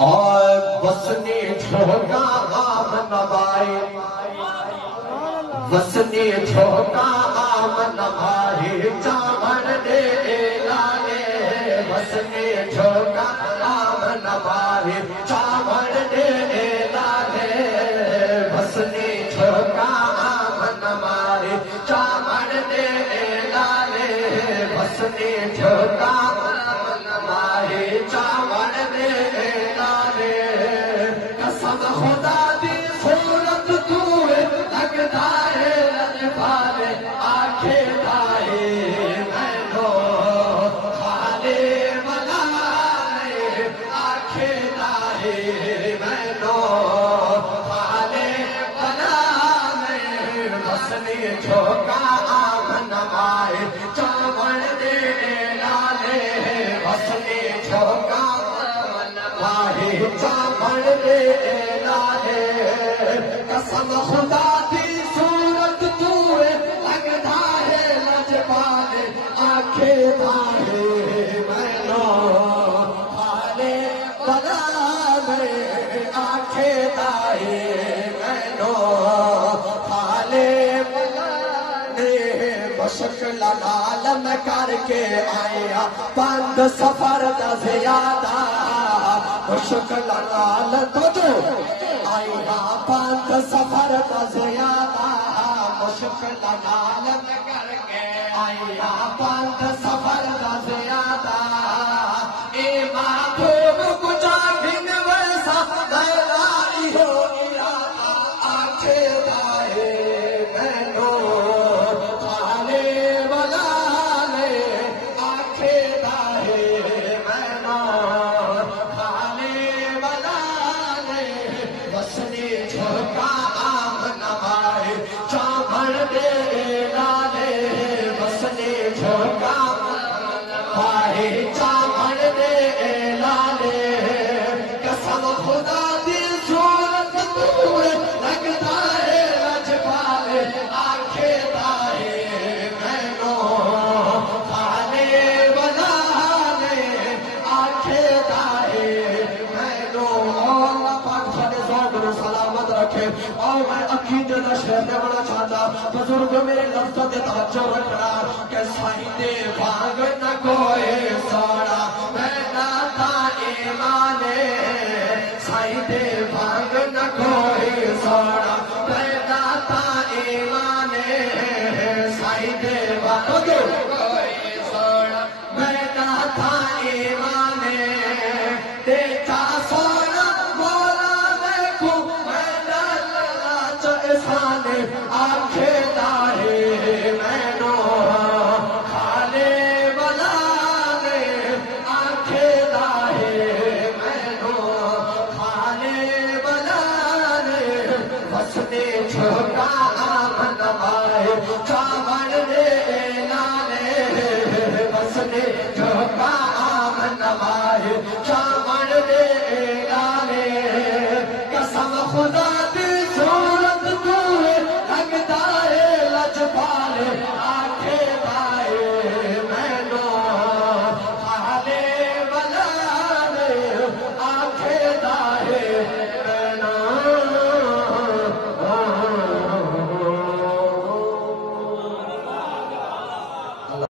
और वसने झोंका आम नवाए, वसने झोंका आम नवाए, चावल दे लाले। वसने झोंका आम नवाए, चावल दे लाले। वसने झोंका आम नवाए, चावल दे लाले। वसने झोंका आम नवाए, चावल दे लाले। कसम खुदा दी सूरत तू लगदा है लजपाले, आंखें दाए मैनो खाले बनाए। आंखें दाए मैनो खाले बनाए। वसने झोंका आम नवाए, चावल दे लाले। वसने झोंका नवाए, चावल दे लाले। कसम खुदा दी सूरत तू लगदा है लजपाले, आंखें दाए मैनो खाले बनाए। आंखें दाए मैनो खाले बनाए। मुश्किल आलम करके आया बंद सफर दा ज़ियादा। मुश्किल आल तो जो आया बंद सफर दा ज़ियादा। मुश्किल आलम करके आया बंद सफर दा ज़ियादा। ए महबूब कुचा दिन वैसा दलाई हो इरादा। आंखें दाए मैनो खाले बनाए। आंखें दाए मैनो खाले बनाए। वसने झोंका आम नवाए, चावल दे लाले। वसने झोंका नवाए, चावल दे लाले। कसम खुदा दी सूरत तू लगदा है लजपाले, आंखें दाए मैनो खाले बनाए। आंखें दाए मैनो। अल्लाह पाक साडे ज़ौक़ नूं सलामत रखे। और मैं अकीदे दा शेर देना चाहता, बुजुर्ग मेरे लफ्ज़ों ते तवज्जो रखना कि साईं दे वांग न कोई सोना मैं नाता ईमाने। साईं दे वांग न कोई सोना मैं नाता ईमाने। साईं दे वांग कोई सोना मैं नाता ईमाने। देखा सोना बोला देखो मैं नाच एहसाने। आंखें दाए मैनो खाले बनाए। आंखें दाए मैनो खाले बनाए। वसने झोंका आम नवाए, चावल दे लाले। वसने झोंका आम नवाए, चावल